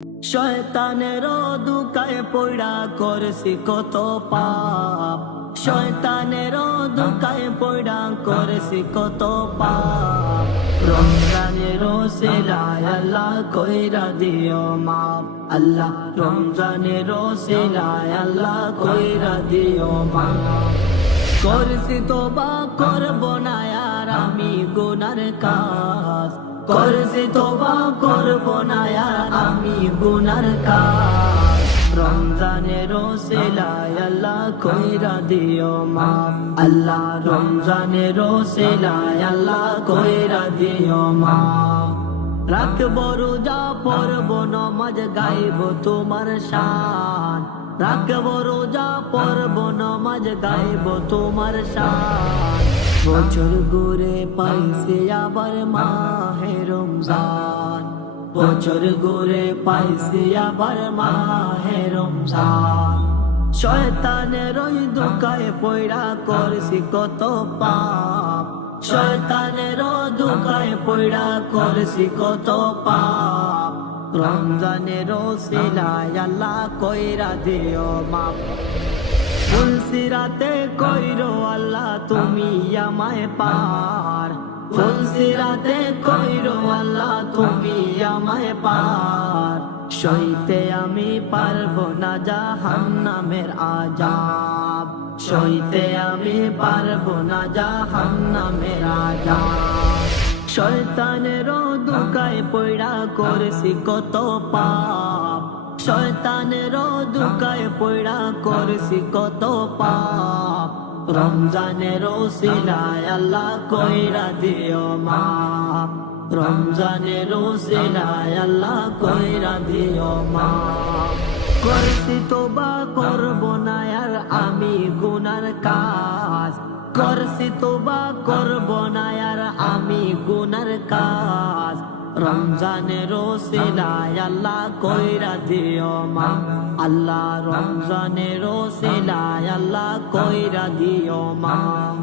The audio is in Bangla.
শয়তানের দুকায় পড়া করছি কত পাপ, শয়তানের দুকায় পড়া করছি কত পাপ। রমজানের সিলায় আল্লাহ কইরা দিও মাপ, আল্লাহ রমজানের সিলায় আল্লাহ কইরা দিও মাপ। করছি তোবা করব না আর আমি গুনার কাজ, করছি তোবা করব না আর আমি গুনার কাজ। রমজানের সিলায় আল্লাহ কইরা দিও মাপ, আল্লাহ রমজানের সিলায় আল্লাহ কইরা দিও মাপ। রাখবো রোজা পড়ব নমাজ গাইব তোমার শান, রাখবো রোজা পড়ব নমাজ গাইব তোমার শান। বছর ঘুরে পাইছে আবার মাহে রমজান, বছর ঘুরে পাইছে আবার মাহে রমজান। শয়তানের ওই দুকায় পয়রা করছি কত পাপ, শয়তানের দুকায় পয়রা করছি কত পাপ। রমজানের সিলায় আল্লাহ কইরা দিও মাপ। ফুলসিরাতে কইরো আল্লাহ তুমি আমায় পার, ফুলসিরাতে কইরো আল্লাহ তুমি আমায় পার। সইতে আমি পারবো না জাহান্নামের আযাব, সইতে আমি পারবো না জাহান্নামের আযাব। শয়তানের দুকায় পয়রা করছি কত পাপ, শয়তানের দুকায় পয়রা করছি কত পাপ। রমজানের সিলায় আল্লাহ কইরা দিও মাপ, রমজানের সিলায় আল্লাহ কইরা দিও মাপ। করছি তোবা করব না আর আমি গুনার কাজ, করছি তোবা করব না আর আমি গুনার কাজ। রমজানের সিলায় আল্লাহ কইরা দিও মাপ, আল্লাহ রমজানের সিলায় আল্লাহ কইরা দিও মাপ।